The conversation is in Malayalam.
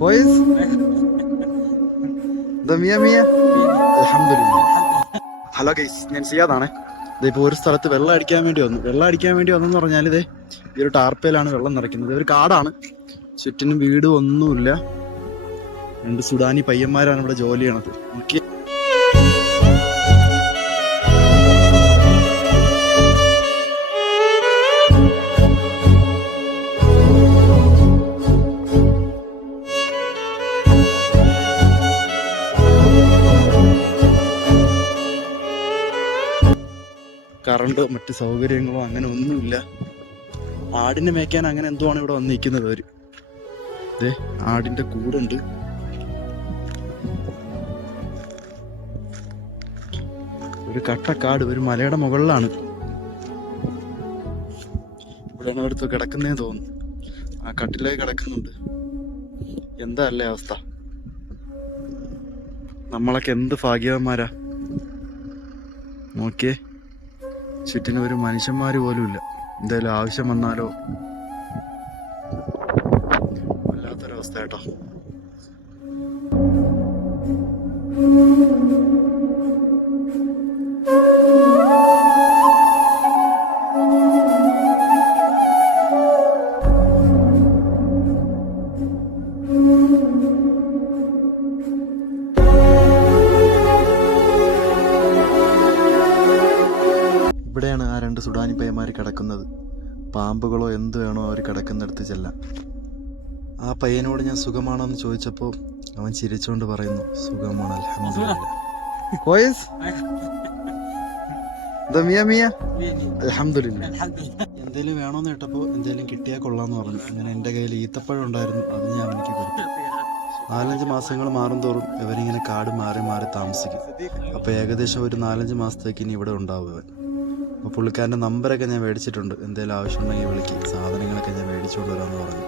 كويس. ده مية مية. الحمد لله. ഹലോ ഗൈസ്, ഞാൻ സിയാദാണ്. ഇതിപ്പോൾ ഒരു സ്ഥലത്ത് വെള്ളം അടിക്കാൻ വേണ്ടി വന്നെന്ന് പറഞ്ഞാൽ ഇതേ ഈ ഒരു ടാർപ്പയിലാണ് വെള്ളം നിറയ്ക്കുന്നത്. ഒരു കാടാണ്, ചുറ്റിനും വീട് ഒന്നുമില്ല. 2 സുഡാനി പയ്യന്മാരാണ് ഇവിടെ ജോലി ചെയ്യണത്. കറണ്ടോ മറ്റ് സൗകര്യങ്ങളോ അങ്ങനെ ഒന്നുമില്ല. ആടിനെ മേയ്ക്കാൻ അങ്ങനെ എന്തോ ആണ് ഇവിടെ വന്ന് നിൽക്കുന്നത് അവര്. ഇതേ ആടിന്റെ കൂടുണ്ട്. ഒരു കട്ടക്കാട്, ഒരു മലയുടെ മുകളിലാണ്. ഇവിടെയാണ് അടുത്ത് കിടക്കുന്നേ തോന്നുന്നു. ആ കട്ടിലേക്ക് കിടക്കുന്നുണ്ട്. എന്താ അല്ലേ അവസ്ഥ? നമ്മളൊക്കെ എന്ത് ഭാഗ്യവന്മാരാ. നോക്കിയേ, ചുറ്റിനും ഒരു മനുഷ്യന്മാര് പോലും ഇല്ല. എന്തായാലും ആവശ്യം വന്നാലോ, വല്ലാത്തൊരവസ്ഥ കേട്ടോ. ഇവിടെയാണ് ആ 2 സുഡാനി പയ്യന്മാർ കിടക്കുന്നത്. പാമ്പുകളോ എന്ത് വേണോ അവർ കിടക്കുന്നിടത്ത് ചെല്ലാം. ആ പയ്യനോട് ഞാൻ സുഖമാണോ എന്ന് ചോദിച്ചപ്പോൾ അവൻ ചിരിച്ചുകൊണ്ട് പറയുന്നു, സുഖമാണ്, അൽഹംദുലില്ലാഹ്. എന്തേലും വേണോന്ന് കേട്ടപ്പോൾ എന്തേലും കിട്ടിയാൽ കൊള്ളാന്ന് പറഞ്ഞു. അങ്ങനെ എൻ്റെ കയ്യിൽ ഈത്തപ്പഴം ഉണ്ടായിരുന്നു, അത് ഞാൻ അവനിക്ക് കൊടുത്തു. 4-5 മാസങ്ങൾ മാറും തോറും ഇവരിങ്ങനെ കാട് മാറി മാറി താമസിക്കും. അപ്പോൾ ഏകദേശം ഒരു 4-5 മാസത്തേക്ക് ഇനി ഇവിടെ ഉണ്ടാവും ഇവൻ. അപ്പോൾ പുള്ളിക്കാരൻ്റെ നമ്പരൊക്കെ ഞാൻ മേടിച്ചിട്ടുണ്ട്. എന്തെങ്കിലും ആവശ്യമുണ്ടെങ്കിൽ വിളിക്കും, സാധനങ്ങളൊക്കെ ഞാൻ മേടിച്ചുകൊണ്ട് വരാമെന്ന് പറഞ്ഞു.